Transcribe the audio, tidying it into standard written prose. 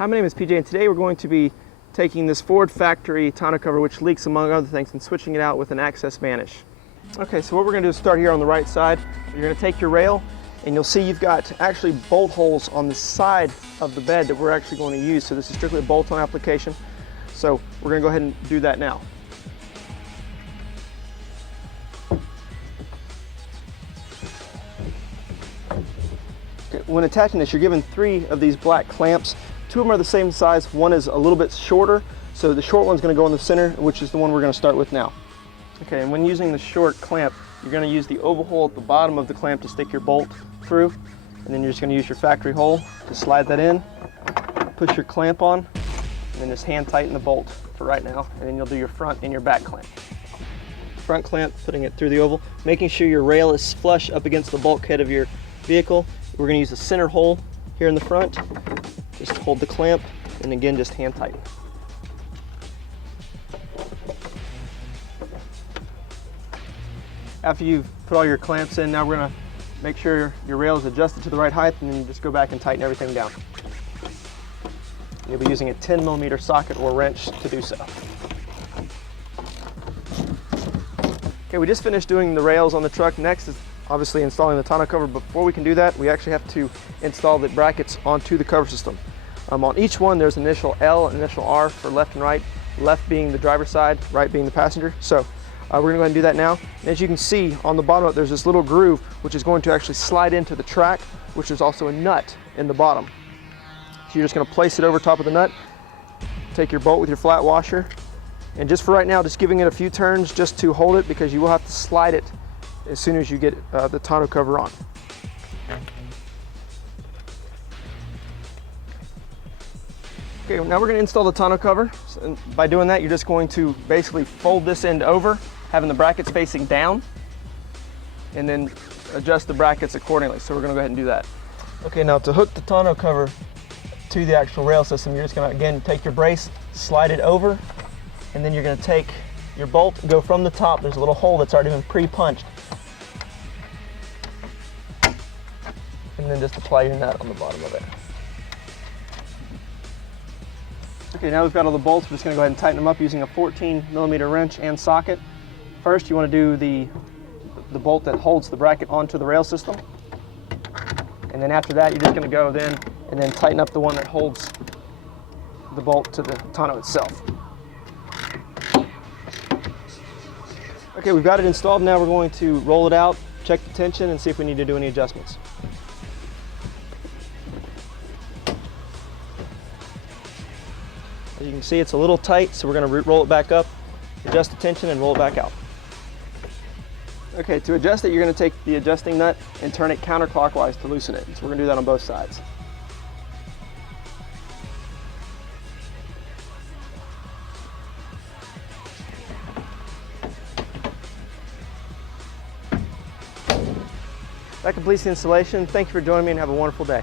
Hi, my name is PJ, and today we're going to be taking this Ford factory tonneau cover, which leaks among other things, and switching it out with an Access Vanish. Okay, so what we're going to do is start here on the right side. You're going to take your rail, and you'll see you've got actually bolt holes on the side of the bed that we're actually going to use. So this is strictly a bolt-on application. So we're going to go ahead and do that now. Okay, when attaching this, you're given 3 of these black clamps. 2 of them are the same size, one is a little bit shorter, so the short one's going to go in the center, which is the one we're going to start with now. Okay, and when using the short clamp, you're going to use the oval hole at the bottom of the clamp to stick your bolt through, and then you're just going to use your factory hole to slide that in, push your clamp on, and then just hand tighten the bolt for right now, and then you'll do your front and your back clamp. Front clamp, putting it through the oval, making sure your rail is flush up against the bulkhead of your vehicle. We're going to use the center hole here in the front. Just hold the clamp, and again, just hand tighten. After you've put all your clamps in, now we're going to make sure your rail is adjusted to the right height, and then you just go back and tighten everything down. You'll be using a 10mm socket or wrench to do so. Okay, we just finished doing the rails on the truck. Next is obviously installing the tonneau cover. Before we can do that, we actually have to install the brackets onto the cover system. On each one, there's initial L and initial R for left and right, left being the driver's side, right being the passenger. So we're going to go ahead and do that now. And as you can see on the bottom of it, there's this little groove which is going to actually slide into the track, which is also a nut in the bottom. So you're just going to place it over top of the nut, take your bolt with your flat washer, and just for right now, just giving it a few turns just to hold it, because you will have to slide it as soon as you get the tonneau cover on. Okay, now we're going to install the tonneau cover. And by doing that, you're just going to basically fold this end over, having the brackets facing down, and then adjust the brackets accordingly. So we're going to go ahead and do that. Okay, now to hook the tonneau cover to the actual rail system, you're just going to, again, take your brace, slide it over, and then you're going to take your bolt, go from the top. There's a little hole that's already been pre-punched, and then just apply your nut on the bottom of it. Okay, now we've got all the bolts. We're just going to go ahead and tighten them up using a 14mm wrench and socket. First, you want to do the bolt that holds the bracket onto the rail system, and then after that, you're just going to go then and then tighten up the one that holds the bolt to the tonneau itself. Okay, we've got it installed. Now we're going to roll it out, check the tension, and see if we need to do any adjustments. As you can see, it's a little tight, so we're going to roll it back up, adjust the tension, and roll it back out. Okay, to adjust it, you're going to take the adjusting nut and turn it counterclockwise to loosen it. So we're going to do that on both sides. That completes the installation. Thank you for joining me, and have a wonderful day.